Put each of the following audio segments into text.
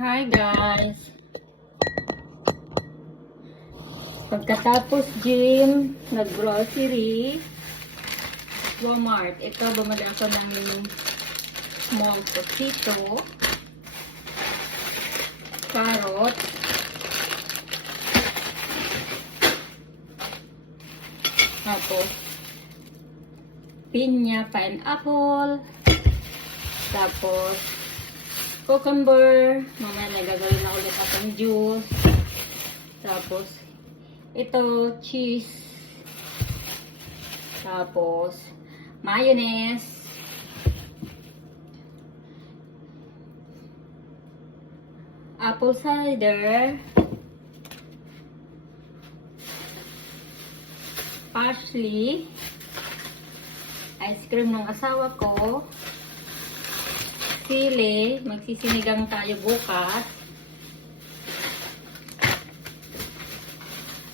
Hi guys! Pagkatapos gym, nag-grocery, Walmart. Ito, bumili ako ng small potato, carrot, tapos pinya, pineapple, tapos cucumber, mamaya nagagawin na ulit akong juice, tapos ito, cheese, tapos mayonnaise, apple cider, parsley, ice cream ng asawa ko, sili, magsisinigang tayo bukas,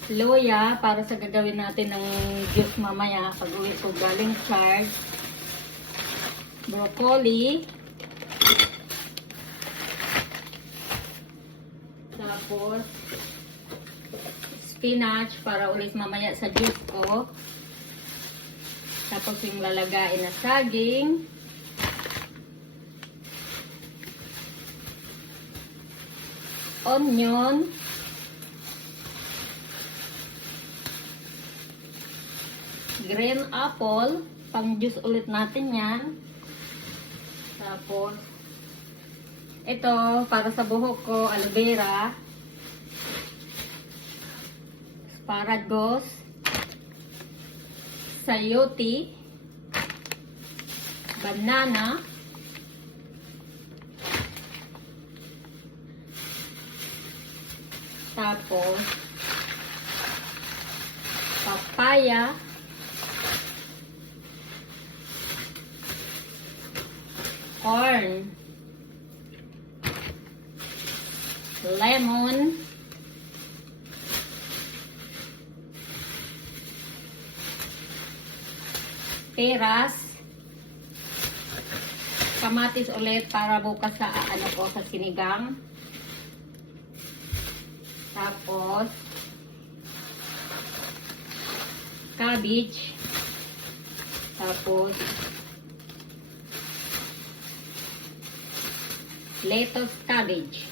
loya para sa gagawin natin ng juice mamaya pag uwi ko galing charge, broccoli, tapos spinach para ulit mamaya sa juice ko, tapos yung lalagain na saging, onion, green apple, pang juice ulit natin yan. Tapos, ito, para sa buhok ko, aloe vera, asparagus, sayote, banana, tapos, papaya, corn, lemon, peras, kamatis ulit para bukas sa ano ko sa sinigang. Tapos cabbage, tapos lettuce cabbage.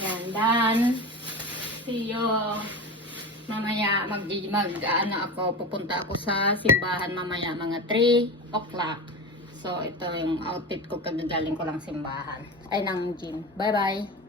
Yan, dan see you mamaya ano ako, pupunta ako sa simbahan mamaya mga 3 o'clock. So ito yung outfit ko kagagaling ko lang simbahan ay ng gym. Bye bye.